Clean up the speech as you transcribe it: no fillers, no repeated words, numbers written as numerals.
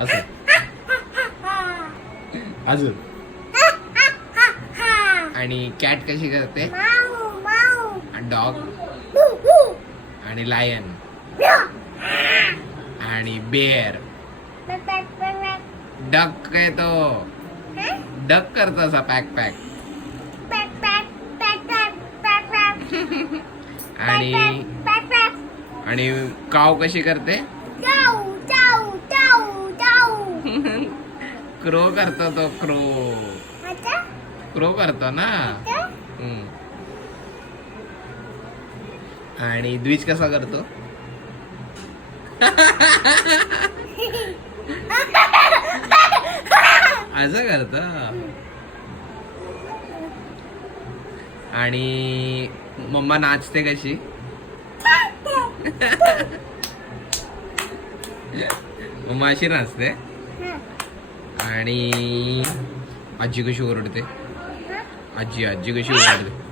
असं. अजून आणि कॅट कशी करते? डॉग आणि लायन आणि बेअर. डक आहे तो. डक करतो असा पॅक पॅक. आणि आणि काव कशी करते? क्रो करतो तो. क्रो करतो ना. आणि द्विज कसा करतो? असं करतो. आणि मम्मा नाचते कशी? मम्मा अशी नाचते. आणि आजी कशी ओरडते? आजी कशी ओरडते?